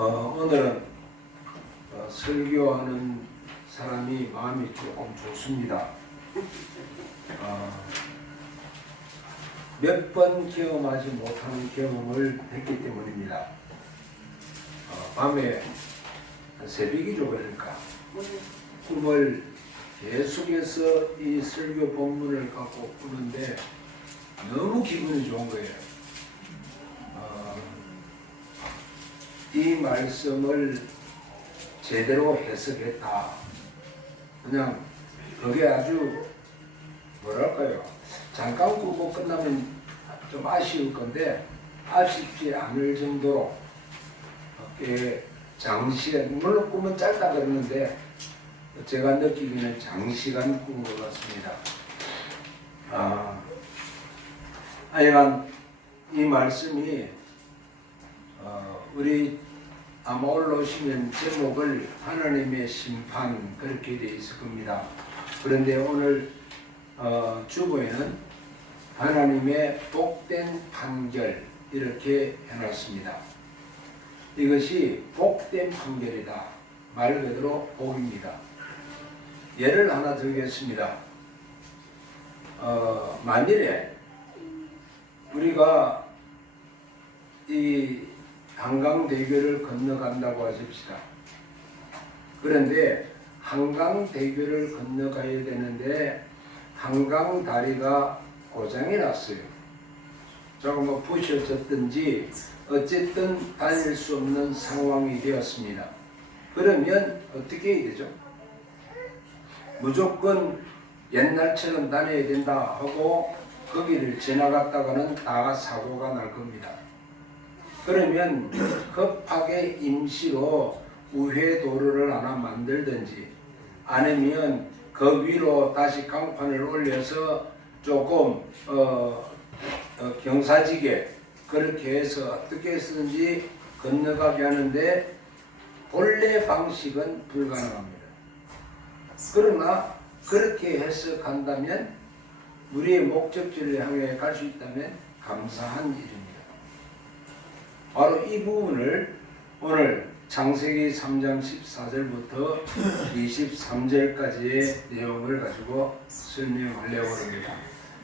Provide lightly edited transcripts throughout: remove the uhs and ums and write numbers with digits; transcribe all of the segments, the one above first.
오늘은 설교하는 사람이 마음이 조금 좋습니다. 몇 번 경험하지 못하는 경험을 했기 때문입니다. 밤에 새벽이 좋으니까 꿈을 계속해서 이 설교 본문을 갖고 꾸는데 너무 기분이 좋은 거예요. 이 말씀을 제대로 해석했다. 그냥 그게 아주 뭐랄까요, 잠깐 꾸고 끝나면 좀 아쉬울 건데 아쉽지 않을 정도로 장시간, 물론 꿈은 짧다 그러는데 제가 느끼기는 장시간 꾼 것 같습니다. 하여간 이 말씀이 우리 아마 올라오시면 제목을 하나님의 심판 그렇게 되어 있을 겁니다. 그런데 오늘 주보에는 하나님의 복된 판결 이렇게 해놨습니다. 이것이 복된 판결이다. 말 그대로 복입니다. 예를 하나 들겠습니다. 만일에 우리가 이 한강대교를 건너간다고 하십시다. 그런데 한강대교를 건너가야 되는데 한강다리가 고장이 났어요. 조금 뭐 부셔졌든지 어쨌든 다닐 수 없는 상황이 되었습니다. 그러면 어떻게 해야 되죠? 무조건 옛날처럼 다녀야 된다 하고 거기를 지나갔다가는 다 사고가 날 겁니다. 그러면 급하게 임시로 우회 도로를 하나 만들든지 아니면 그 위로 다시 강판을 올려서 조금 경사지게 그렇게 해서 어떻게 해서든지 건너가게 하는데 본래 방식은 불가능합니다. 그러나 그렇게 해서 간다면 우리의 목적지를 향해 갈 수 있다면 감사한 일입니다. 바로 이 부분을 오늘 창세기 3장 14절부터 23절까지의 내용을 가지고 설명하려고 합니다.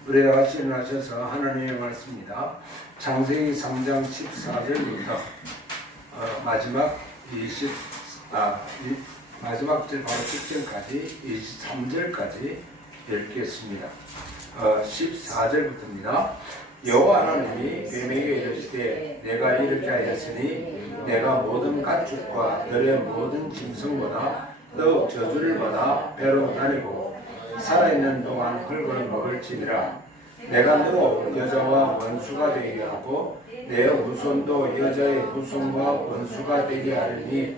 우리 다 같이 일어나셔서 하나님의 말씀입니다. 창세기 3장 14절부터 마지막 절 바로 직전까지 23절까지 읽겠습니다. 14절부터입니다. 여호와 하나님이 뱀에게 이르시되 내가 이렇게 하였으니 내가 모든 가축과 들의 모든 짐승보다 더욱 저주를 받아 배로 다니고 살아있는 동안 흙을 먹을지니라. 내가 너로 여자와 원수가 되게 하고 내 후손도 여자의 후손과 원수가 되게 하리니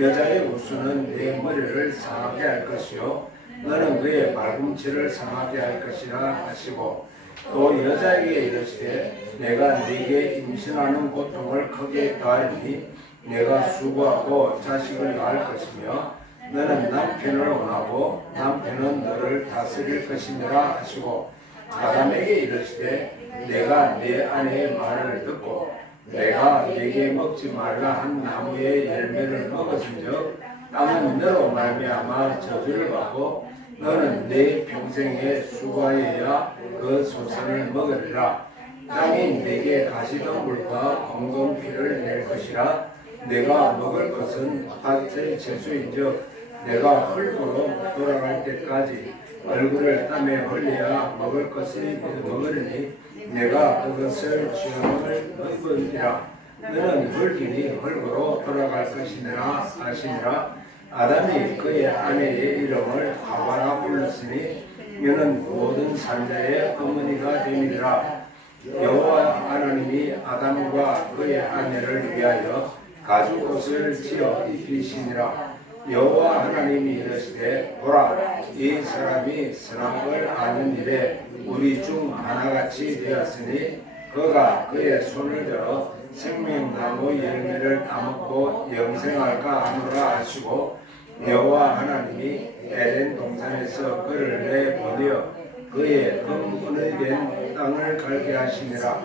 여자의 후손은 내 머리를 상하게 할 것이요 너는 그의 발꿈치를 상하게 할 것이라 하시고 또 여자에게 이르시되 내가 네게 임신하는 고통을 크게 더하리니 내가 수고하고 자식을 낳을 것이며 너는 남편을 원하고 남편은 너를 다스릴 것이니라 하시고 아담에게 이르시되 내가 네 아내의 말을 듣고 내가 네게 먹지 말라 한 나무의 열매를 먹었은즉 땅은 너로 말미암아 저주를 받고 너는 내 평생에 수고하여야 그 소산을 먹으리라. 땅이 내게 가시덤불과 공동피를 낼 것이라. 내가 먹을 것은 밭의 채소인즉 내가 흙으로 돌아갈 때까지 얼굴을 땀에 흘려야 먹을 것을 먹으리니 내가 그것을 주영을 입으리라. 너는 흙이니 흙으로 돌아갈 것이니라 하시니라. 아담이 그의 아내의 이름을 하와라 불렀으니 이는 모든 산자의 어머니가 됨이니라. 여호와 하나님이 아담과 그의 아내를 위하여 가죽옷을 지어 입히시니라. 여호와 하나님이 이르시되 보라 이 사람이 선악을 아는 일에 우리 중 하나같이 되었으니 그가 그의 손을 들어 생명나무 열매를 따먹고 영생할까 하노라 하시고 여호와 하나님이 에덴 동산에서 그를 내보내어 그의 근본이 된 땅을 갈게 하시니라.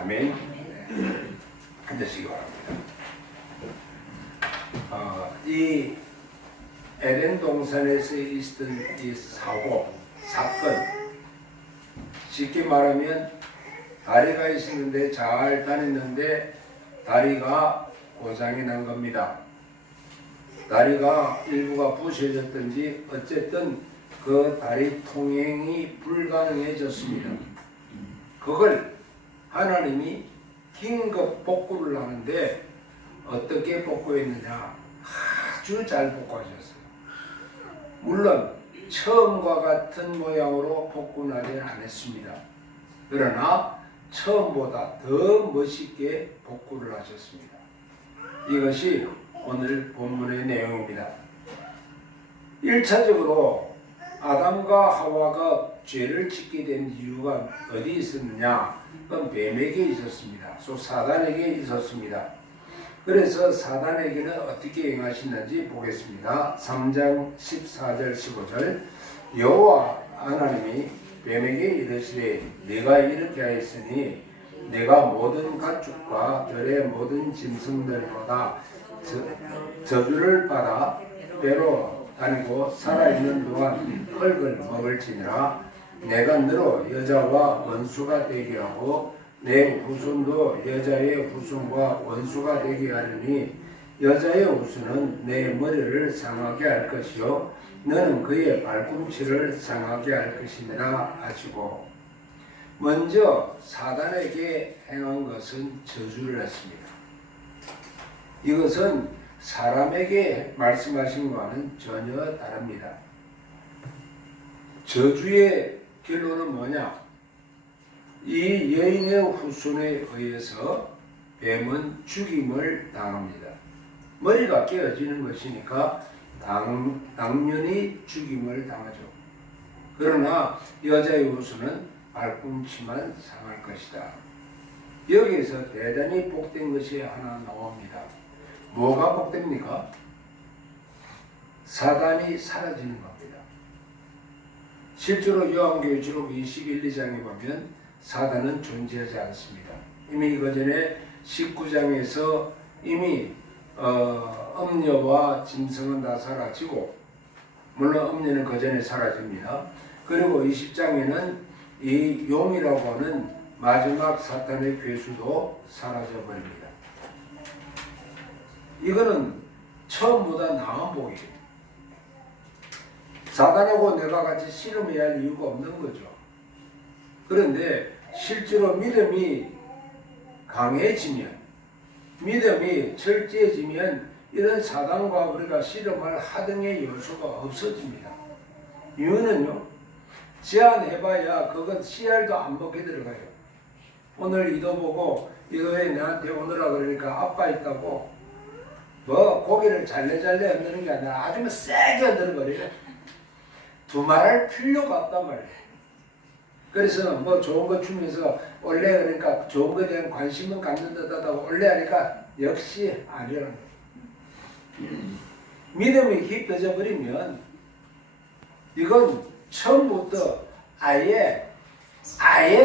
아멘. 앉으시기 바랍니다. 이 에덴 동산에서 있었던 이 사건, 쉽게 말하면 다리가 있었는데 잘 다녔는데 다리가 고장이 난 겁니다. 다리가 일부가 부서졌든지 어쨌든 그 다리 통행이 불가능해졌습니다. 그걸 하나님이 긴급 복구를 하는데 어떻게 복구했느냐? 아주 잘 복구하셨어요. 물론 처음과 같은 모양으로 복구는 안 했습니다. 그러나 처음보다 더 멋있게 복구를 하셨습니다. 이것이 오늘 본문의 내용입니다. 1차적으로 아담과 하와가 죄를 짓게 된 이유가 어디 있었느냐? 그건 뱀에게 있었습니다. 또 사단에게 있었습니다. 그래서 사단에게는 어떻게 행하시는지 보겠습니다. 3장 14절 15절 여호와 하나님이 뱀에게 이르시되 네가 이렇게 하였으니 네가 모든 가축과 들의 모든 짐승들보다 저주를 받아 뼈로 다니고 살아있는 동안 흙을 먹을지니라. 내가 너로 여자와 원수가 되게 하고 내 후손도 여자의 후손과 원수가 되게 하리니 여자의 후손은 내 머리를 상하게 할 것이요 너는 그의 발꿈치를 상하게 할 것이니라 하시고, 먼저 사단에게 행한 것은 저주를 했습니다. 이것은 사람에게 말씀하신 것과는 전혀 다릅니다. 저주의 결론은 뭐냐? 이 여인의 후손에 의해서 뱀은 죽임을 당합니다. 머리가 깨어지는 것이니까 당연히 죽임을 당하죠. 그러나 여자의 후손은 발꿈치만 상할 것이다. 여기에서 대단히 복된 것이 하나 나옵니다. 뭐가 복됩니까? 사단이 사라지는 겁니다. 실제로 요한계시록 21, 2장에 보면 사단은 존재하지 않습니다. 이미 그 전에 19장에서 이미 음녀와 짐승은 다 사라지고, 물론 음녀는 그 전에 사라집니다. 그리고 20장에는 이 용이라고 하는 마지막 사탄의 괴수도 사라져 버립니다. 이거는 처음보다 나은 복이에요. 사단하고 내가 같이 씨름해야 할 이유가 없는 거죠. 그런데 실제로 믿음이 강해지면, 믿음이 철저해지면 이런 사단과 우리가 씨름할 하등의 요소가 없어집니다. 이유는요, 제안해봐야 그건 씨알도 안 먹게 들어가요. 오늘 이도 보고 이도에 내한테 오느라 그러니까 아빠 있다고 뭐 고개를 잘래잘래 흔드는 게 아니라 아주 세게 흔드는 거예요. 두말할 필요가 없단 말이에요. 그래서 뭐 좋은 거 주면서 원래 그러니까 좋은 거에 대한 관심은 갖는 듯하다고 원래 하니까 역시 아니라는 거예요. 믿음이 깊어져 버리면 이건 처음부터 아예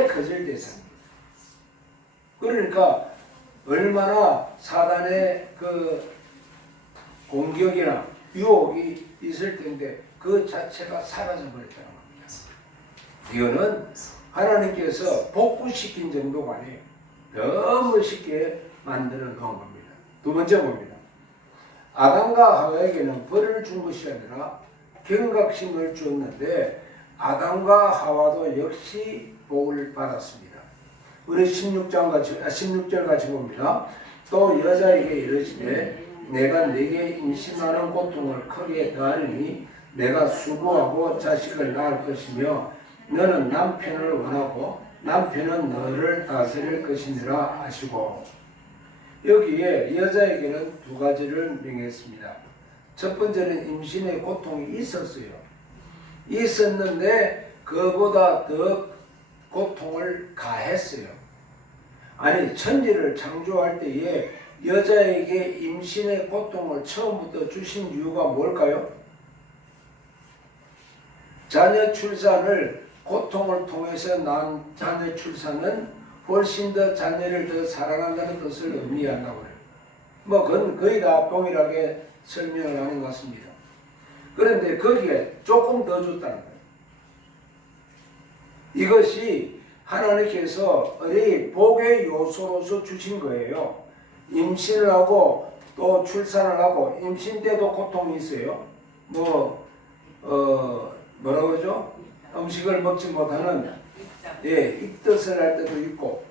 거절 대상입니다. 그러니까 얼마나 사단의 그 공격이나 유혹이 있을 텐데 그 자체가 사라져 버렸다는 겁니다. 이거는 하나님께서 복구시킨 정도가 아니에요. 너무 쉽게 만들어 놓은 겁니다. 두 번째 봅니다. 아담과 하와에게는 벌을 준 것이 아니라 경각심을 주었는데 아담과 하와도 역시 복을 받았습니다. 우리 16절 같이 봅니다. 또 여자에게 이르시되 내가 네게 임신하는 고통을 크게 더하리니 내가 수고하고 자식을 낳을 것이며 너는 남편을 원하고 남편은 너를 다스릴 것이니라 하시고, 여기에 여자에게는 두 가지를 명했습니다. 첫 번째는 임신의 고통이 있었어요. 있었는데 그보다 더 고통을 가했어요. 아니, 천지를 창조할 때에 여자에게 임신의 고통을 처음부터 주신 이유가 뭘까요? 자녀 출산을 고통을 통해서 난 자녀 출산은 훨씬 더 자녀를 더 사랑한다는 것을 의미한다고 해요. 뭐 그건 거의 다 동일하게 설명을 하는 것 같습니다. 그런데 거기에 조금 더 줬다는 거예요. 이것이 하나님께서 우리 복의 요소로서 주신 거예요. 임신을 하고 또 출산을 하고, 임신 때도 고통이 있어요. 뭐라 그러죠? 음식을 먹지 못하는, 입덧을 할 때도 있고,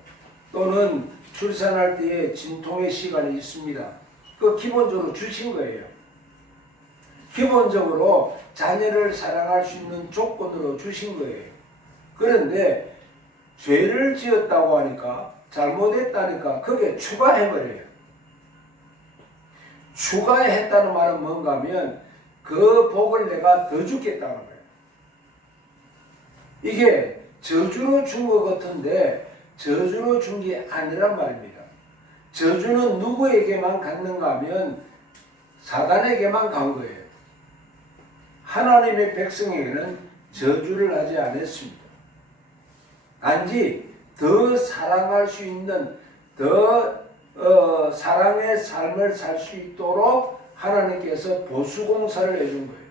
또는 출산할 때에 진통의 시간이 있습니다. 그 기본적으로 주신 거예요. 기본적으로 자녀를 사랑할 수 있는 조건으로 주신 거예요. 그런데 죄를 지었다고 하니까, 잘못했다니까 그게 추가해버려요. 추가했다는 말은 뭔가 하면 그 복을 내가 더 주겠다는 거예요. 이게 저주로 준 것 같은데 저주로 준 게 아니란 말입니다. 저주는 누구에게만 갔는가 하면 사단에게만 간 거예요. 하나님의 백성에게는 저주를 하지 않았습니다. 단지 더 사랑할 수 있는, 더 사랑의 삶을 살 수 있도록 하나님께서 보수공사를 해준 거예요.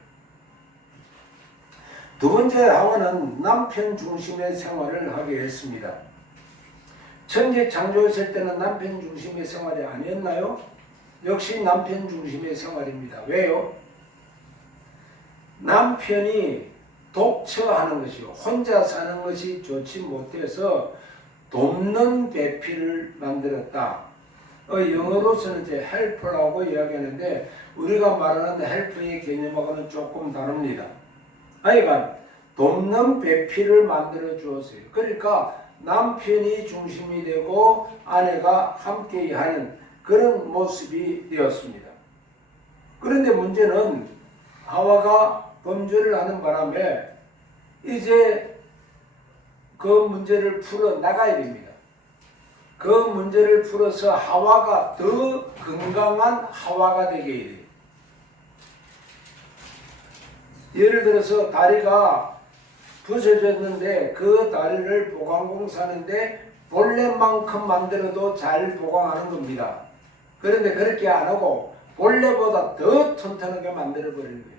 두 번째 하와는 남편 중심의 생활을 하게 했습니다. 천지 창조했을 때는 남편 중심의 생활이 아니었나요? 역시 남편 중심의 생활입니다. 왜요? 남편이 독처하는 것이요, 혼자 사는 것이 좋지 못해서 돕는 배필을 만들었다. 영어로서는 이제 헬퍼라고 이야기하는데 우리가 말하는 헬퍼의 개념하고는 조금 다릅니다. 하여간 돕는 배필을 만들어 주었어요. 그러니까 남편이 중심이 되고 아내가 함께 하는 그런 모습이 되었습니다. 그런데 문제는 하와가 범죄를 하는 바람에 이제 그 문제를 풀어 나가야 됩니다. 그 문제를 풀어서 하와가 더 건강한 하와가 되게 해야 돼요. 예를 들어서 다리가 부서졌는데 그 다리를 보강공사하는데 본래만큼 만들어도 잘 보강하는 겁니다. 그런데 그렇게 안 하고 본래보다 더 튼튼하게 만들어버리는 거예요.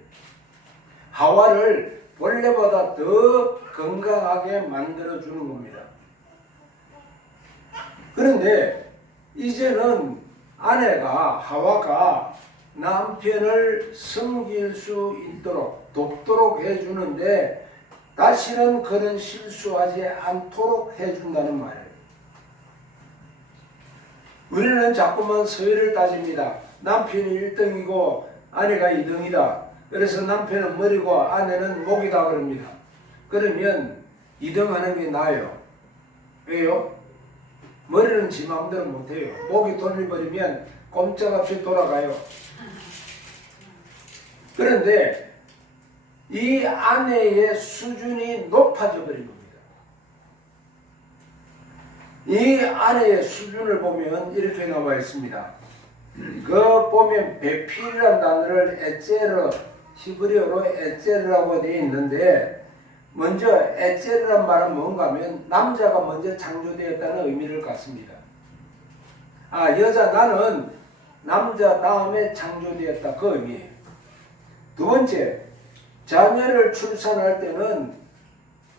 하와를 본래보다 더 건강하게 만들어주는 겁니다. 그런데 이제는 아내가, 하와가 남편을 섬길 수 있도록 돕도록 해주는데 다시는 그런 실수하지 않도록 해준다는 말이에요. 우리는 자꾸만 서열을 따집니다. 남편이 1등이고 아내가 2등이다. 그래서 남편은 머리고 아내는 목이다 그럽니다. 그러면 2등 하는 게 나아요. 왜요? 머리는 지 마음대로 못해요. 목이 돌려버리면 꼼짝없이 돌아가요. 그런데 이 아내의 수준이 높아져 버린 겁니다. 이 아내의 수준을 보면 이렇게 나와 있습니다. 그 보면 배필이라는 단어를 에체르, 히브리어로 에체르라고 되어 있는데, 먼저 에체르란 말은 뭔가 하면 남자가 먼저 창조되었다는 의미를 갖습니다. 여자, 나는 남자 다음에 창조되었다, 그 의미예요. 두 번째, 자녀를 출산할 때는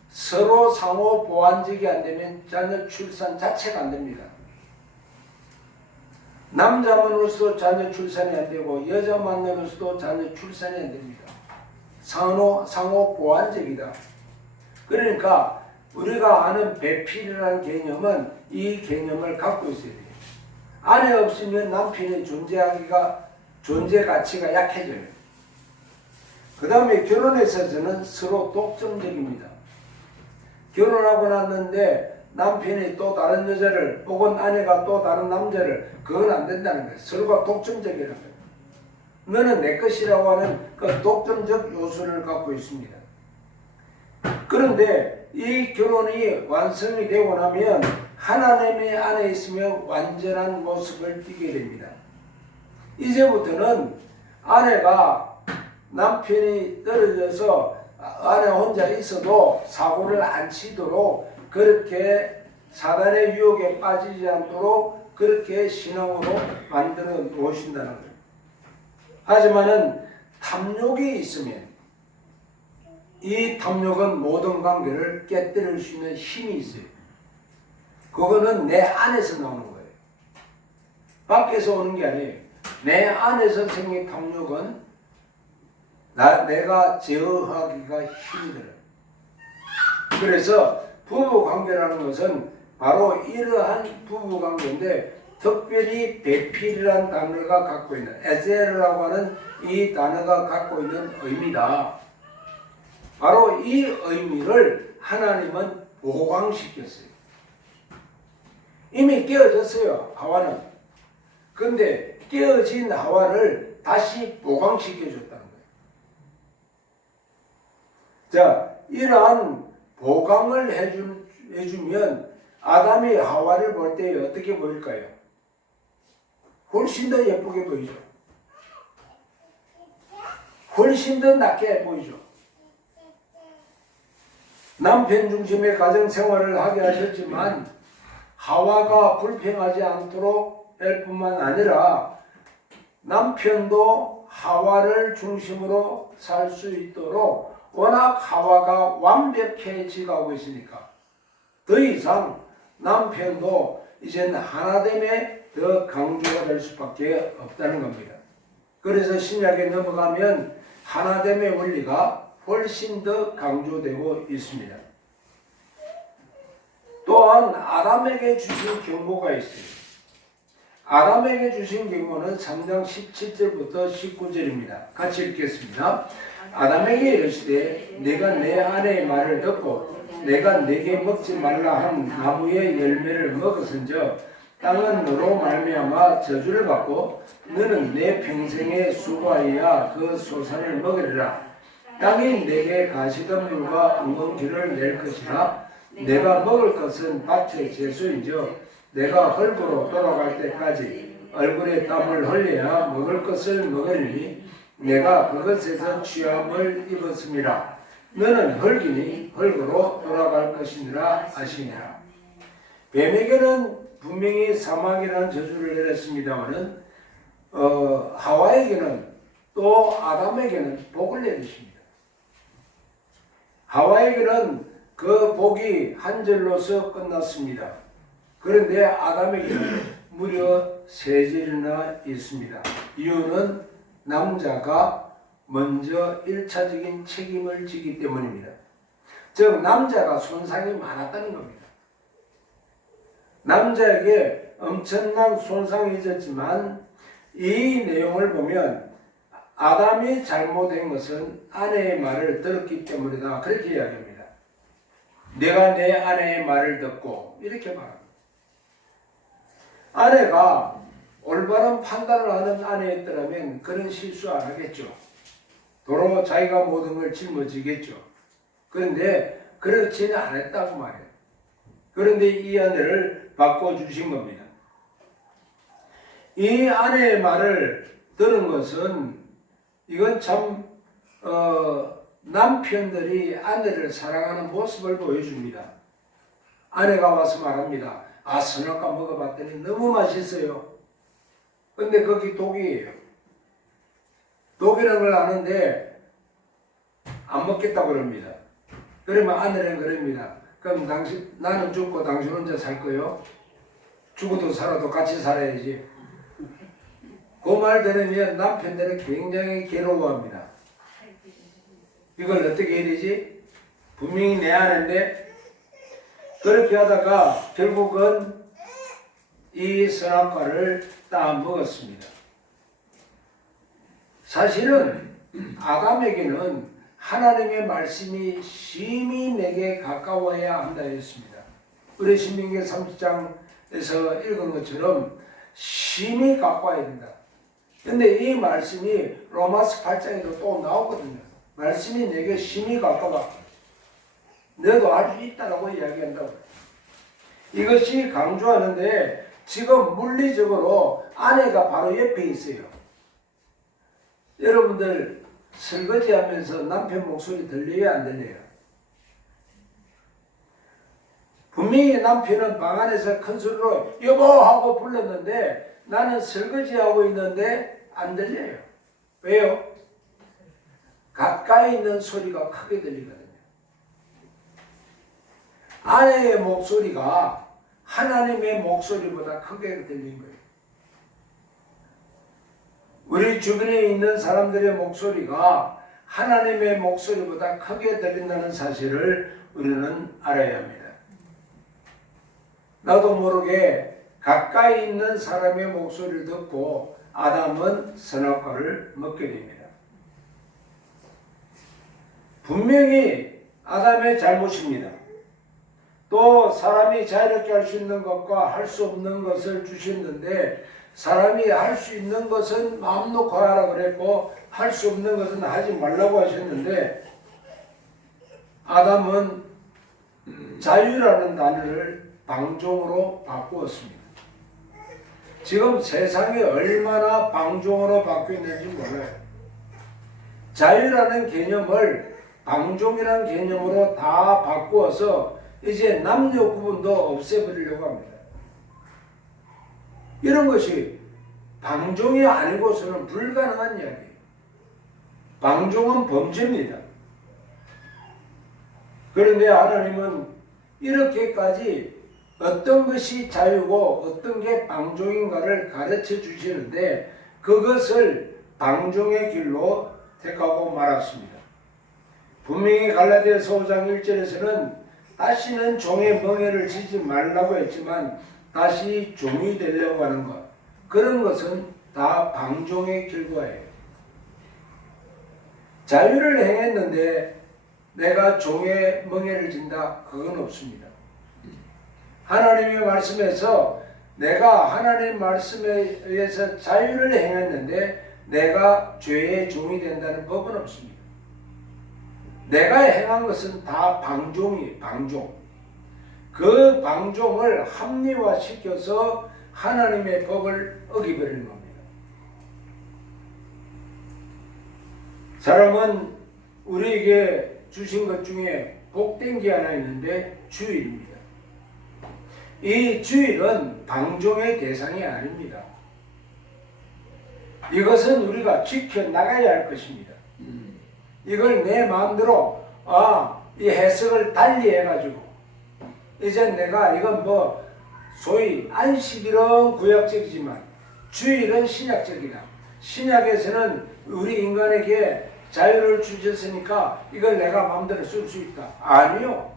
서로 상호 보완적이 안 되면 자녀 출산 자체가 안 됩니다. 남자만으로서도 자녀 출산이 안 되고 여자만으로서도 자녀 출산이 안 됩니다. 상호 보완적이다. 그러니까 우리가 아는 배필이라는 개념은 이 개념을 갖고 있어야 돼요. 아내 없으면 남편의 존재 가치가 약해져요. 그 다음에 결혼에 있어서는 서로 독점적입니다. 결혼하고 났는데 남편이 또 다른 여자를, 혹은 아내가 또 다른 남자를, 그건 안 된다는 거예요. 서로가 독점적이라는 거예요. 너는 내 것이라고 하는 그 독점적 요소를 갖고 있습니다. 그런데 이 결혼이 완성이 되고 나면 하나님의 안에 있으면 완전한 모습을 띠게 됩니다. 이제부터는 아내가, 남편이 떨어져서 아내 혼자 있어도 사고를 안 치도록, 그렇게 사단의 유혹에 빠지지 않도록 그렇게 신앙으로 만들어 놓으신다는 거예요. 하지만은 탐욕이 있으면 이 탐욕은 모든 관계를 깨뜨릴 수 있는 힘이 있어요. 그거는 내 안에서 나오는 거예요. 밖에서 오는 게 아니에요. 내 안에서 생긴 탐욕은 내가 제어하기가 힘이 들어요. 그래서 부부관계라는 것은 바로 이러한 부부관계인데 특별히 배필이라는 단어가 갖고 있는 에제르라고 하는 이 단어가 갖고 있는 의미다. 바로 이 의미를 하나님은 보강시켰어요. 이미 깨어졌어요. 하와는. 근데 깨어진 하와를 다시 보강시켜줬다는 거예요. 자, 이러한 보강을 해주면 아담이 하와를 볼 때 어떻게 보일까요? 훨씬 더 예쁘게 보이죠. 훨씬 더 낫게 보이죠. 남편 중심의 가정생활을 하게 하셨지만 하와가 불평하지 않도록 할 뿐만 아니라 남편도 하와를 중심으로 살 수 있도록 워낙 하와가 완벽해져 가고 있으니까 더 이상 남편도 이제는 하나됨에 더 강조가 될 수밖에 없다는 겁니다. 그래서 신약에 넘어가면 하나됨의 원리가 훨씬 더 강조되고 있습니다. 또한 아담에게 주신 경고가 있어요. 아담에게 주신 경고는 3장 17절부터 19절입니다. 같이 읽겠습니다. 아담에게 이르시되 내가 내 아내의 말을 듣고 내가 내게 먹지 말라 한 나무의 열매를 먹었은즉 땅은 너로 말미암아 저주를 받고 너는 내 평생에 수고하여야 그 소산을 먹으리라. 땅이 내게 가시덤불과 엉겅퀴를 낼 것이라. 내가 먹을 것은 밭의 제수인즉 내가 흙으로 돌아갈 때까지 얼굴에 땀을 흘려야 먹을 것을 먹으리니 내가 그것에서 취함을 입었음이라. 너는 흙이니 흙으로 돌아갈 것이니라 하시니라. 뱀에게는 분명히 사망이라는 저주를 내렸습니다마는 하와에게는 또 아담에게는 복을 내리십니다. 하와에게는 그 복이 한 절로서 끝났습니다. 그런데 아담에게는 무려 3절이나 있습니다. 이유는 남자가 먼저 1차적인 책임을 지기 때문입니다. 즉 남자가 손상이 많았다는 겁니다. 남자에게 엄청난 손상이 있었지만 이 내용을 보면 아담이 잘못한 것은 아내의 말을 들었기 때문이다. 그렇게 이야기합니다. 내가 내 아내의 말을 듣고 이렇게 말합니다. 아내가 올바른 판단을 하는 아내였더라면 그런 실수 안 하겠죠. 도로 자기가 모든 걸 짊어지겠죠. 그런데 그렇지는 않았다고 말해요. 그런데 이 아내를 바꿔주신 겁니다. 이 아내의 말을 들은 것은 이건 참 남편들이 아내를 사랑하는 모습을 보여줍니다. 아내가 와서 말합니다. 아, 선악과 먹어봤더니 너무 맛있어요. 근데 거기 독이에요. 독이라는 걸 아는데 안 먹겠다고 그럽니다. 그러면 아내는 그럽니다. 그럼 나는 죽고 당신 혼자 살 거요? 죽어도 살아도 같이 살아야지. 그 말 들으면 남편들은 굉장히 괴로워합니다. 이걸 어떻게 해야 되지? 분명히 내 아내인데 그렇게 하다가 결국은 이 선악과를 따 먹었습니다. 사실은 아담에게는 하나님의 말씀이 심히 내게 가까워야 한다 했습니다. 우리 신명기 30장에서 읽은 것처럼 심히 가까워야 된다. 근데 이 말씀이 로마서 8장에도 또 나오거든요. 말씀이 내게 심히 가까워. 너도 알 수 있다라고 이야기한다고. 이것이 강조하는데 지금 물리적으로 아내가 바로 옆에 있어요. 여러분들 설거지 하면서 남편 목소리 들려요? 안 들려요? 분명히 남편은 방 안에서 큰 소리로 여보 하고 불렀는데 나는 설거지하고 있는데 안 들려요. 왜요? 가까이 있는 소리가 크게 들리거든요. 아내의 목소리가 하나님의 목소리보다 크게 들린 거예요. 우리 주변에 있는 사람들의 목소리가 하나님의 목소리보다 크게 들린다는 사실을 우리는 알아야 합니다. 나도 모르게 가까이 있는 사람의 목소리를 듣고 아담은 선악과를 먹게 됩니다. 분명히 아담의 잘못입니다. 또 사람이 자유롭게 할 수 있는 것과 할 수 없는 것을 주셨는데 사람이 할 수 있는 것은 마음 놓고 하라 그랬고 할 수 없는 것은 하지 말라고 하셨는데 아담은 자유라는 단어를 방종으로 바꾸었습니다. 지금 세상이 얼마나 방종으로 바뀌어 있는지 몰라요. 자유라는 개념을 방종이라는 개념으로 다 바꾸어서 이제 남녀 구분도 없애버리려고 합니다. 이런 것이 방종이 아니고서는 불가능한 이야기예요. 방종은 범죄입니다. 그런데 하나님은 이렇게까지 어떤 것이 자유고 어떤 게 방종인가를 가르쳐 주시는데 그것을 방종의 길로 택하고 말았습니다. 분명히 갈라디아서 5장 1절에서는 다시는 종의 멍에를 지지 말라고 했지만 다시 종이 되려고 하는 것, 그런 것은 다 방종의 결과예요. 자유를 행했는데 내가 종의 멍에를 진다, 그건 없습니다. 하나님의 말씀에서 내가 하나님 말씀에 의해서 자유를 행했는데 내가 죄의 종이 된다는 법은 없습니다. 내가 행한 것은 다 방종이에요. 방종. 그 방종을 합리화시켜서 하나님의 법을 어기버리는 겁니다. 사람은 우리에게 주신 것 중에 복된 게 하나 있는데 주일입니다. 이 주일은 방종의 대상이 아닙니다. 이것은 우리가 지켜나가야 할 것입니다. 이걸 내 마음대로 이 해석을 달리 해가지고 이제 내가 이건 뭐 소위 안식일은 구약적이지만 주일은 신약적이다. 신약에서는 우리 인간에게 자유를 주셨으니까 이걸 내가 마음대로 쓸 수 있다. 아니요.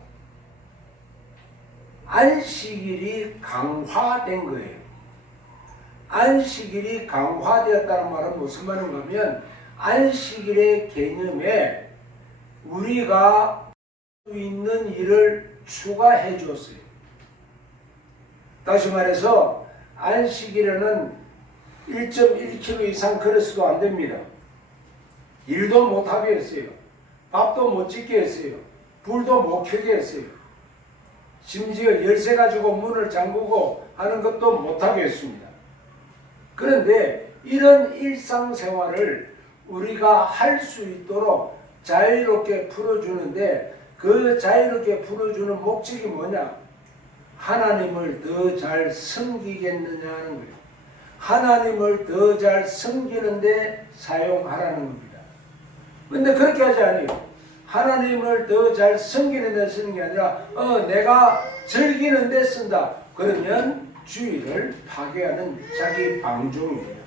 안식일이 강화된 거예요. 안식일이 강화되었다는 말은 무슨 말인가 하면 안식일의 개념에 우리가 할 수 있는 일을 추가해 주었어요. 다시 말해서 안식일에는 1.1kg 이상 걸어서도 안 됩니다. 일도 못하게 했어요. 밥도 못 짓게 했어요. 불도 못 켜게 했어요. 심지어 열쇠 가지고 문을 잠그고 하는 것도 못하게 했습니다. 그런데 이런 일상생활을 우리가 할 수 있도록 자유롭게 풀어주는데 그 자유롭게 풀어주는 목적이 뭐냐? 하나님을 더 잘 섬기겠느냐 하는 거예요. 하나님을 더 잘 섬기는데 사용하라는 겁니다. 근데 그렇게 하지 않아요. 하나님을 더 잘 섬기는 데 쓰는 게 아니라 내가 즐기는 데 쓴다. 그러면 주의를 파괴하는 자기 방종이에요.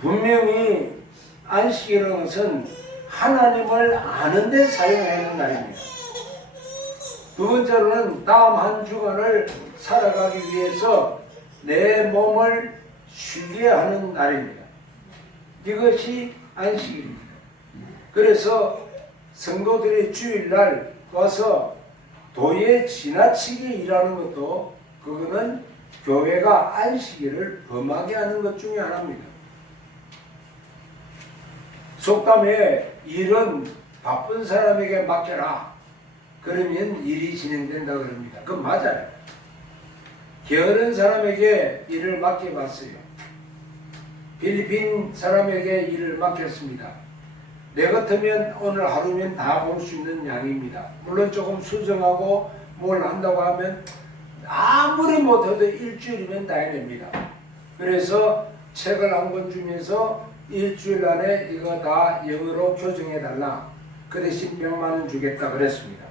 분명히 안식이라는 것은 하나님을 아는 데 사용해야 하는 날입니다. 두 번째로는 다음 한 주간을 살아가기 위해서 내 몸을 쉬게 하는 날입니다. 이것이 안식일입니다. 그래서 성도들이 주일날 와서 도에 지나치게 일하는 것도 그거는 교회가 안식일을 범하게 하는 것 중에 하나입니다. 속담에 일은 바쁜 사람에게 맡겨라. 그러면 일이 진행된다 그럽니다. 그건 맞아요. 게으른 사람에게 일을 맡겨봤어요. 필리핀 사람에게 일을 맡겼습니다. 내 같으면 오늘 하루면 다 볼 수 있는 양입니다. 물론 조금 수정하고 뭘 한다고 하면 아무리 못해도 일주일이면 다 해냅니다. 그래서 책을 한 권 주면서 일주일 안에 이거 다 영어로 교정해달라. 그 대신 100만 원 주겠다 그랬습니다.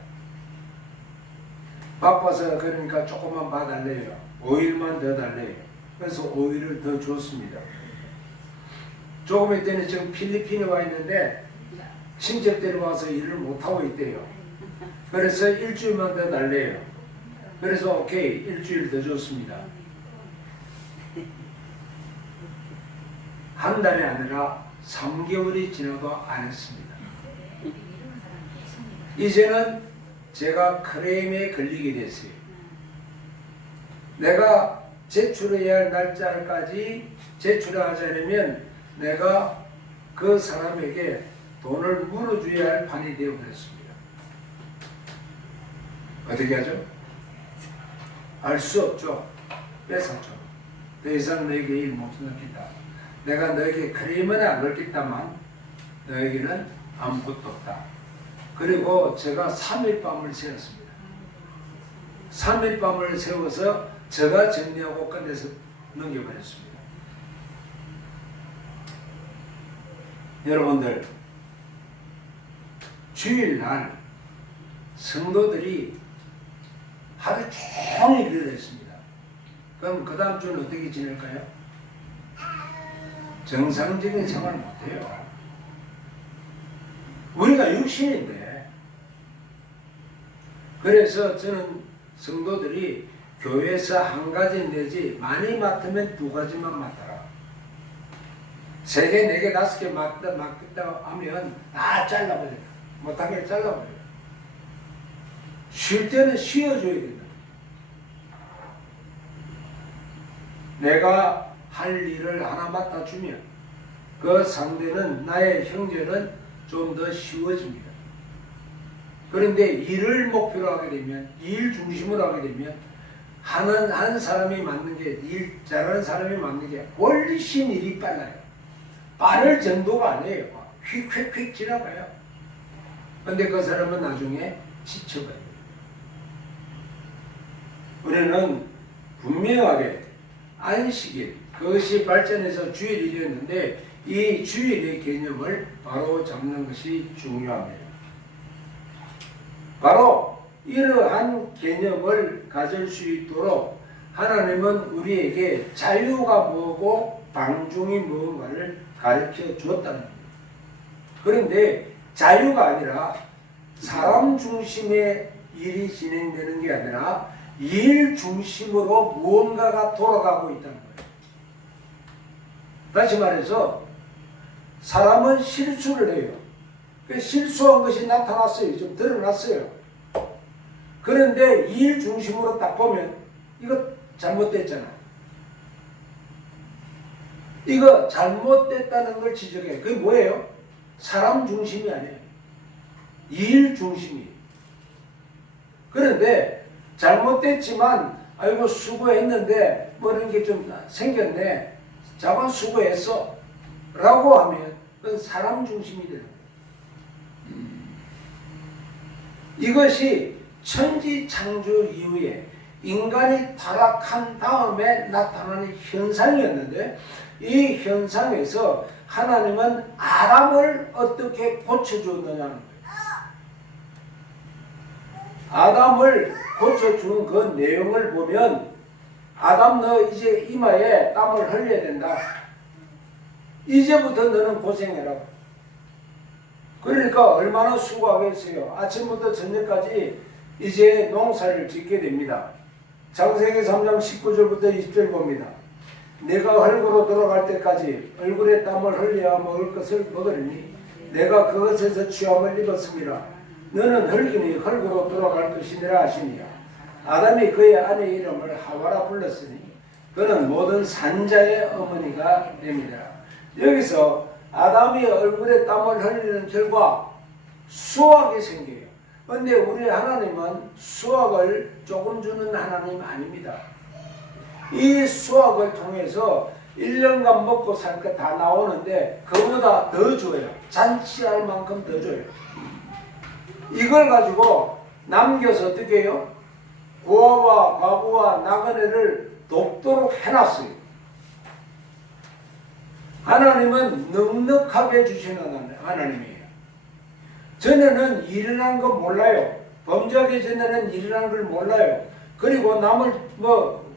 바빠서 그러니까 조금만 봐달래요. 5일만 더 달래요. 그래서 5일을 더 줬습니다. 조금 있더니 지금 필리핀에 와 있는데 친척들이 와서 일을 못하고 있대요. 그래서 일주일만 더 달래요. 그래서 오케이, 일주일 더 줬습니다. 한 달이 아니라 3개월이 지나도 안 했습니다. 이제는 제가 크레임에 걸리게 됐어요. 내가 제출해야 할 날짜까지 제출하지 않으면 내가 그 사람에게 돈을 물어줘야 할 판이 되어버렸습니다. 어떻게 하죠? 알 수 없죠. 뺏었죠. 더 이상 너에게 일 못 넣겠다. 내가 너에게 크레임은 안 걸겠다만 너에게는 아무것도 없다. 그리고 제가 3일 밤을 세웠습니다. 3일 밤을 세워서 제가 정리하고 끝내서 넘겨버렸습니다. 여러분들, 주일날 성도들이 하루 종일 일을 했습니다. 그럼 그 다음 주는 어떻게 지낼까요? 정상적인 생활을 못해요. 우리가 육신인데. 그래서 저는 성도들이 교회에서 한 가지 내지 많이 맡으면 2가지만 맡아라. 3개, 4개, 5개 맡겠다 하면 다 잘라버려요. 못하게 잘라버려요. 쉴 때는 쉬어줘야 된다. 내가 할 일을 하나 맡아주면 그 상대는, 나의 형제는 좀 더 쉬워집니다. 그런데 일을 목표로 하게 되면, 일 중심으로 하게 되면 한 사람이 맞는 게, 일 잘하는 사람이 맞는 게 훨씬 일이 빨라요. 빠를 정도가 아니에요. 휙휙휙 지나가요. 근데 그 사람은 나중에 지쳐가요. 우리는 분명하게 안식일, 그것이 발전해서 주일이 되었는데 이 주일의 개념을 바로 잡는 것이 중요합니다. 바로 이러한 개념을 가질 수 있도록 하나님은 우리에게 자유가 뭐고 방종이 무엇인가를 가르쳐 주었다는 겁니다. 그런데 자유가 아니라 사람 중심의 일이 진행되는 게 아니라 일 중심으로 무언가가 돌아가고 있다는 거예요. 다시 말해서 사람은 실수를 해요. 실수한 것이 나타났어요. 좀 드러났어요. 그런데 일 중심으로 딱 보면 이거 잘못됐잖아. 이거 잘못됐다는 걸 지적해요. 그게 뭐예요? 사람 중심이 아니에요. 일 중심이에요. 그런데 잘못됐지만 아이고 수고했는데 뭐 이런 게 좀 생겼네. 자관 수고했어. 라고 하면 그건 사람 중심이 되는 거예요. 이것이 천지 창조 이후에 인간이 타락한 다음에 나타나는 현상이었는데 이 현상에서 하나님은 아담을 어떻게 고쳐주었느냐는 거예요. 아담을 고쳐준 그 내용을 보면 아담 너 이제 이마에 땀을 흘려야 된다. 이제부터 너는 고생해라. 그러니까 얼마나 수고하겠어요. 아침부터 저녁까지 이제 농사를 짓게 됩니다. 창세기 3장 19절부터 20절 봅니다. 내가 흙으로 돌아갈 때까지 얼굴에 땀을 흘려야 먹을 것을 먹으리니 내가 그것에서 취함을 입었습니다. 너는 흙이니 흙으로 돌아갈 것이니라 하시니라. 아담이 그의 아내의 이름을 하와라 불렀으니 그는 모든 산자의 어머니가 됩니다. 여기서 아담이 얼굴에 땀을 흘리는 결과 수확이 생겨요. 그런데 우리 하나님은 수확을 조금 주는 하나님 아닙니다. 이 수확을 통해서 1년간 먹고 살 거 다 나오는데 그보다 더 줘요. 잔치할 만큼 더 줘요. 이걸 가지고 남겨서 어떻게 해요? 고아와 과부와 나그네를 돕도록 해놨어요. 하나님은 넉넉하게 주시는 하나님이에요. 전에는 일어난 거 몰라요. 범죄하기 전에는 일어난 걸 몰라요. 그리고 남을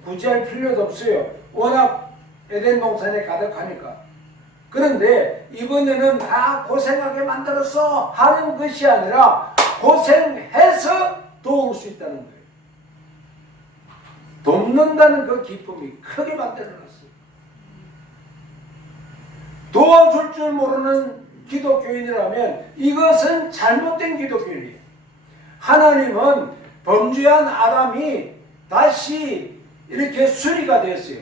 구제할 필요도 없어요. 워낙 에덴 동산에 가득하니까. 그런데 이번에는 다 고생하게 만들었어 하는 것이 아니라 고생해서 도울 수 있다는 거예요. 돕는다는 그 기쁨이 크게 만들어놨어요. 도와줄 줄 모르는 기독교인이라면 이것은 잘못된 기독교인이에요. 하나님은 범죄한 아담이 다시 이렇게 수리가 됐어요.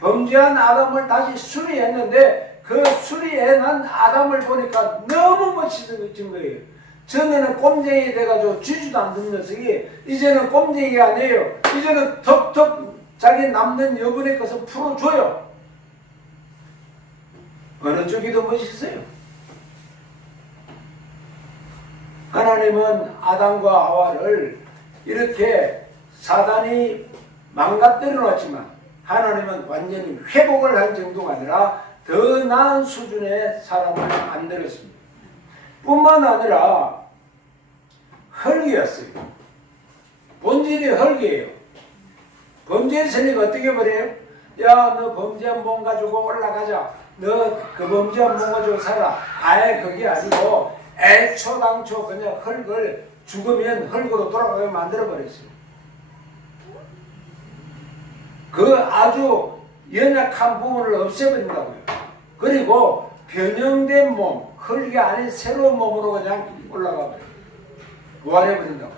범죄한 아담을 다시 수리했는데 그 수리해난 아담을 보니까 너무 멋있어진 거예요. 전에는 꼼쟁이 돼가지고 쥐지도 않는 녀석이 이제는 꼼쟁이가 아니에요. 이제는 턱턱 자기 남는 여분의 것을 풀어줘요. 어느 쪽이 더 멋있어요? 하나님은 아담과 하와를 이렇게 사단이 망가뜨려 놨지만 하나님은 완전히 회복을 할 정도가 아니라 더 나은 수준의 사람을 만들었습니다. 뿐만 아니라 흙이었어요. 본질이 흙이에요. 범죄했으니까 어떻게 버려요? 야, 너 범죄한 몸 가지고 올라가자. 너 그 범죄한 몸 가지고 살아. 아예 그게 아니고 애초당초 그냥 흙을 죽으면 흙으로 돌아가게 만들어버렸어요. 그 아주 연약한 부분을 없애버린다고요. 그리고 변형된 몸, 흙이 아닌 새로운 몸으로 그냥 올라가 버려요. 부활해버린다고.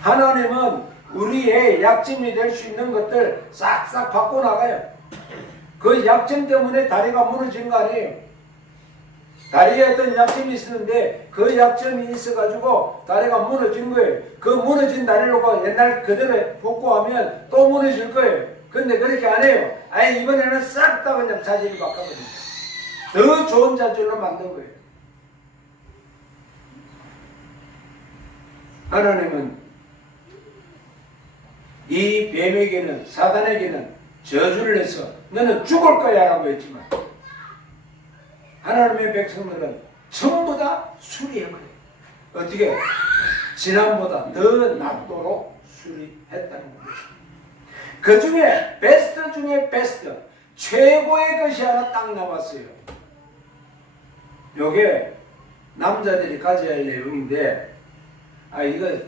하나님은 우리의 약점이 될 수 있는 것들 싹싹 바꿔나가요. 그 약점 때문에 다리가 무너진 거 아니에요. 다리에 어떤 약점이 있었는데 그 약점이 있어가지고 다리가 무너진 거예요. 그 무너진 다리로 옛날 그대로 복구하면 또 무너질 거예요. 근데 그렇게 안 해요. 아예 이번에는 싹 다 그냥 자질을 바꿔버립니다. 더 좋은 자질로 만든 거예요. 하나님은 이 뱀에게는, 사단에게는 저주를 해서 너는 죽을 거야 라고 했지만 하나님의 백성들은 전부 다 수리해버려요. 어떻게? 지난보다 더 낫도록 수리했다는 겁니다. 그 중에 베스트 중에 베스트, 최고의 것이 하나 딱 남았어요. 요게 남자들이 가져야 할 내용인데 이거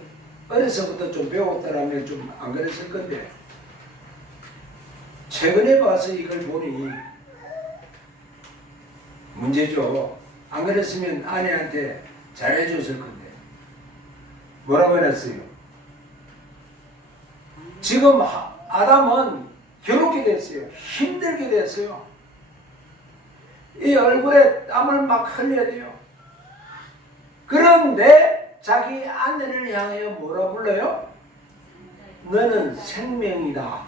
어려서부터 좀 배웠더라면 좀 안 그랬을 건데 최근에 봐서 이걸 보니 문제죠. 안 그랬으면 아내한테 잘해줬을 건데 뭐라고 해놨어요? 지금 아담은 괴롭게 됐어요. 힘들게 됐어요. 이 얼굴에 땀을 막 흘려야 돼요. 그런데 자기 아내를 향해 뭐라 불러요? 너는 생명이다.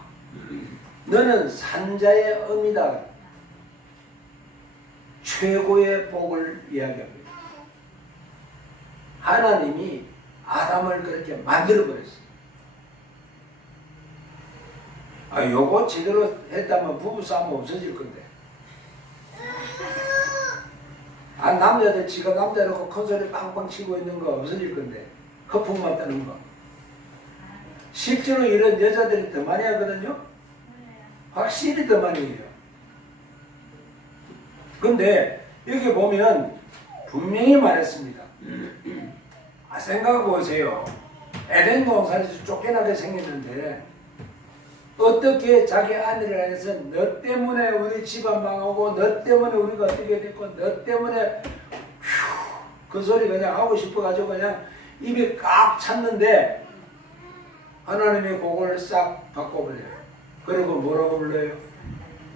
너는 산자의 음이다. 최고의 복을 이야기합니다. 하나님이 아담을 그렇게 만들어버렸어요. 요거 제대로 했다면 부부싸움 없어질 건데. 남자들 지가 남자라고 큰소리 빵빵 치고 있는 거 없어질 건데. 허풍만 떠는 거. 실제로 이런 여자들이 더 많이 하거든요. 확실히 더 많이 해요. 근데 여기 보면 분명히 말했습니다. 생각해 보세요. 에덴 동산에서 쫓겨나게 생겼는데 어떻게 자기 아내를 해서 너 때문에 우리 집안 망하고 너 때문에 우리가 어떻게 됐고 너 때문에 그 소리 그냥 하고 싶어가지고 그냥 입이 꽉 찼는데 하나님의 곡을 싹 바꿔버려요. 그리고 뭐라고 불러요?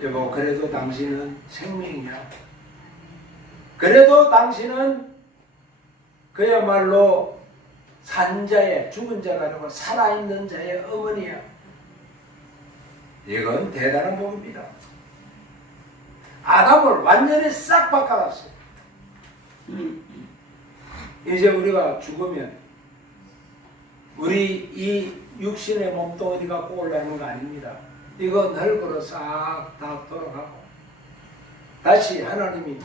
여보, 그래도 당신은 생명이야. 그래도 당신은 그야말로 산자의, 죽은 자가 아니고 살아있는 자의 어머니야. 이건 대단한 복입니다. 아담을 완전히 싹 바꿔놨어요. 이제 우리가 죽으면 우리 이 육신의 몸뚱어리 갖고 올라오는 거 아닙니다. 이거 널그러 싹 다 돌아가고 다시 하나님이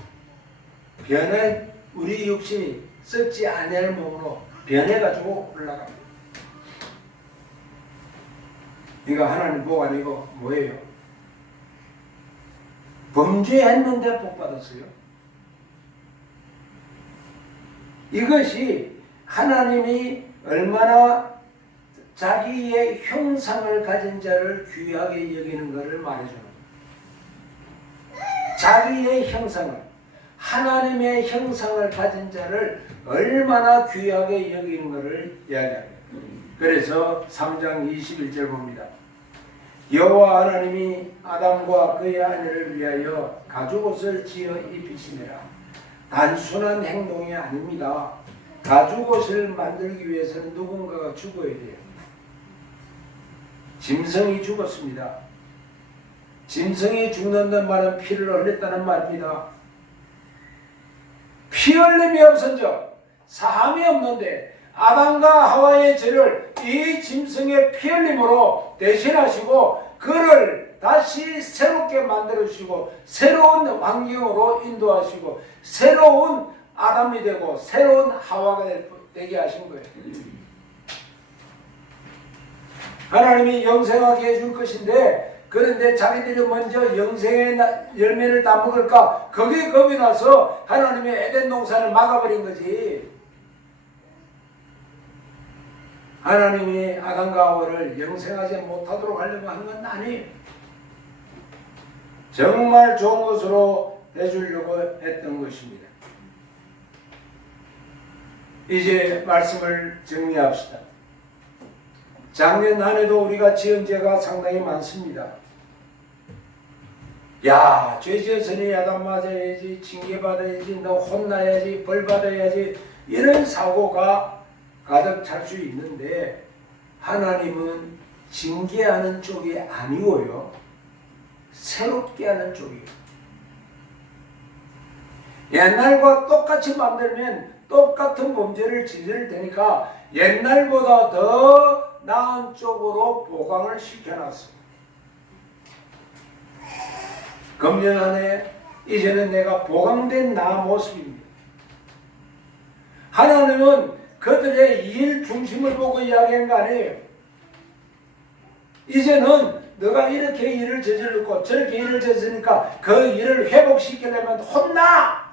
우리 육신이 썩지 아니할 몸으로 변해가지고 올라갑니다. 이거 하나님 복 아니고 뭐예요? 범죄했는데 복 받았어요. 이것이 하나님이 얼마나 자기의 형상을 가진 자를 귀하게 여기는 것을 말해주는 거예요. 자기의 형상을, 하나님의 형상을 가진 자를 얼마나 귀하게 여기는 것을 이야기합니다. 그래서 3장 21절 봅니다. 여호와 하나님이 아담과 그의 아내를 위하여 가죽옷을 지어 입히시니라. 단순한 행동이 아닙니다. 가죽옷을 만들기 위해서는 누군가가 죽어야 돼요. 짐승이 죽었습니다. 짐승이 죽는다는 말은 피를 흘렸다는 말입니다. 피 흘림이 없은 적 사함이 없는데 아담과 하와의 죄를 이 짐승의 피 흘림으로 대신하시고 그를 다시 새롭게 만들어주시고 새로운 환경으로 인도하시고 새로운 아담이 되고 새로운 하와가 되게 하신 거예요. 하나님이 영생하게 해줄 것인데 그런데 자기들이 먼저 영생의 열매를 다 먹을까 거기에 겁이 나서 하나님이 에덴 동산을 막아버린 거지. 하나님이 아담과 하와를 영생하지 못하도록 하려고 한 건 아니에요. 정말 좋은 것으로 해주려고 했던 것입니다. 이제 말씀을 정리합시다. 작년 한 해도 우리가 지은 죄가 상당히 많습니다. 야, 죄 지었으니 야단 맞아야지, 징계받아야지, 너 혼나야지, 벌 받아야지 이런 사고가 가득 찰 수 있는데 하나님은 징계하는 쪽이 아니고요. 새롭게 하는 쪽이에요. 옛날과 똑같이 만들면 똑같은 범죄를 저지를 테니까 옛날보다 더 나은 쪽으로 보강을 시켜놨습니다. 금년 안에 이제는 내가 보강된 나 모습입니다. 하나님은 그들의 일 중심을 보고 이야기한 거 아니에요. 이제는 너가 이렇게 일을 저질렀고 저렇게 일을 저지르니까 그 일을 회복시키려면 혼나!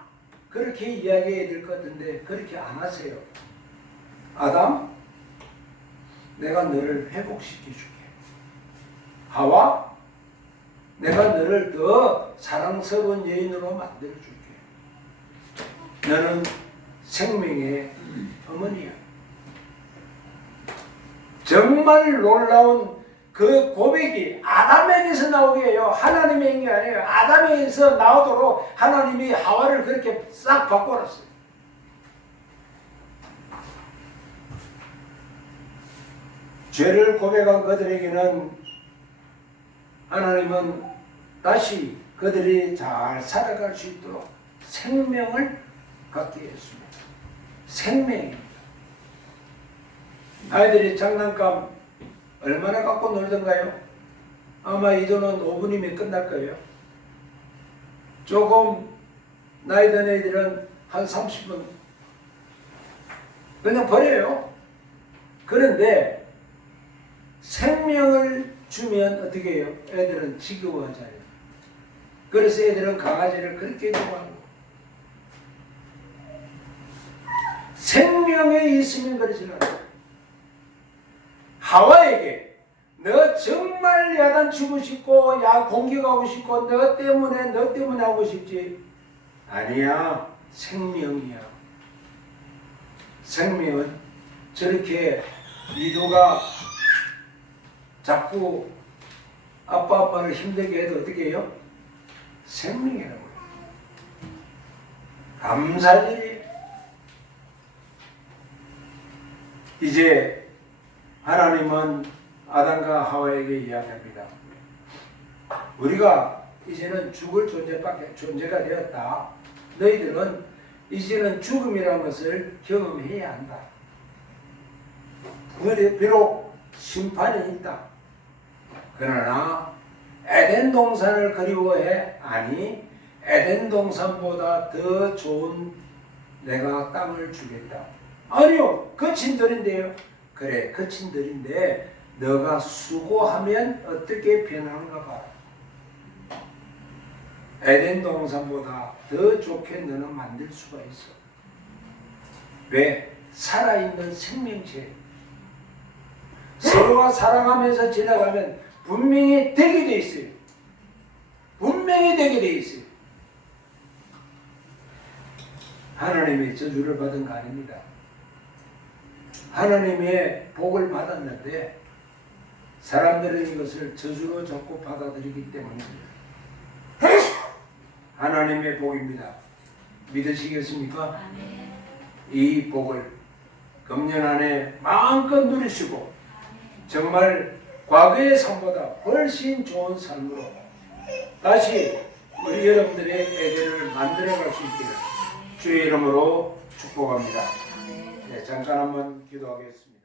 그렇게 이야기해야 될 것 같은데 그렇게 안 하세요. 아담, 내가 너를 회복시켜줄게. 하와, 내가 너를 더 사랑스러운 여인으로 만들어줄게. 너는 생명의 어머니야. 정말 놀라운 그 고백이 아담에게서 나오게 해요. 하나님의 게 아니에요. 아담에게서 나오도록 하나님이 하와를 그렇게 싹 바꿔놨어요. 죄를 고백한 그들에게는 하나님은 다시 그들이 잘 살아갈 수 있도록 생명을 갖게 했습니다. 생명입니다. 아이들이 장난감 얼마나 갖고 놀던가요? 아마 이 돈은 5분이면 끝날 거예요. 조금 나이 든 애들은 한 30분 그냥 버려요. 그런데 생명을 주면 어떻게 해요? 애들은 지겨워하잖아요. 그래서 애들은 강아지를 그렇게 좋아하고 생명에 있으면 그러지 않아요. 하와에게 너 정말 야단 치고 싶고 야 공격하고 싶고 너 때문에 하고 싶지? 아니야. 생명이야. 생명은 저렇게 이도가 자꾸 아빠를 힘들게 해도 어떻게 해요? 생명이라고 해요. 감사할 일이에요. 이제 하나님은 아담과 하와에게 이야기합니다. 우리가 이제는 죽을 존재가 되었다. 너희들은 이제는 죽음이라는 것을 경험해야 한다. 비록 심판이 있다. 그러나 에덴 동산을 그리워해? 아니, 에덴 동산보다 더 좋은 내가 땅을 주겠다. 아니요, 거친들인데요. 그래, 거친들인데 너가 수고하면 어떻게 변하는가 봐. 에덴 동산보다 더 좋게 너는 만들 수가 있어. 왜? 살아있는 생명체. 서로가 사랑하면서 지나가면 분명히 되게 돼 있어요. 분명히 되게 돼 있어요. 하나님의 저주를 받은 거 아닙니다. 하나님의 복을 받았는데 사람들은 이것을 저주로 자꾸 받아들이기 때문입니다. 하나님의 복입니다. 믿으시겠습니까? 이 복을 금년 안에 마음껏 누리시고 정말 과거의 삶보다 훨씬 좋은 삶으로 다시 우리 여러분들의 에덴을 만들어갈 수 있기를 주의 이름으로 축복합니다. 네, 잠깐 한번 기도하겠습니다.